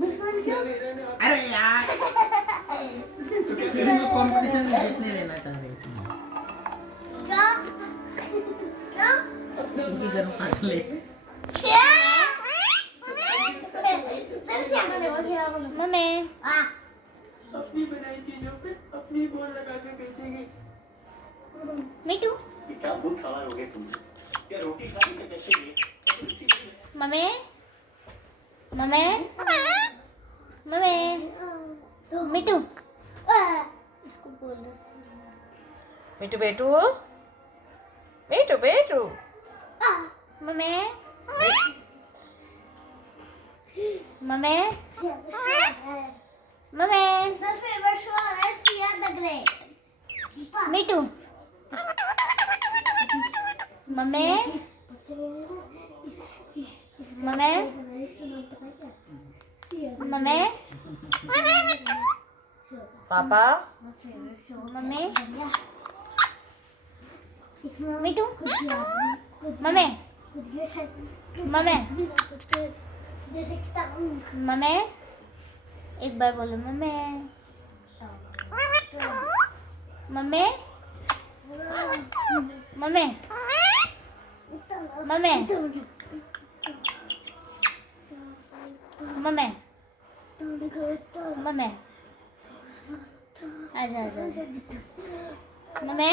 दुश्मन क्यों? अरे यार कंपटीशन में जीतने देना चाह रहे इसमें क्या? क्या? उनकी गर्म काट ले मम्मी अपनी बनाई चीजों पे अपनी बोल लगा के बेचेगी। मीठू क्या भूत सवार हो गए तुम? क्या रोटी खाने के पैसे लिए? मम्मी मम्मी मम्मी मीठू इसको बोल दो बेटू बेटू बेटू बेटू मम्मी मम्मी मम्मी मीठू mummy mummy mummy papa mummy मीठू मम्मी मम्मी मम्मी एक बार बोलो mummy mummy mummy mummy mummy mummy आजा आजा मम्मी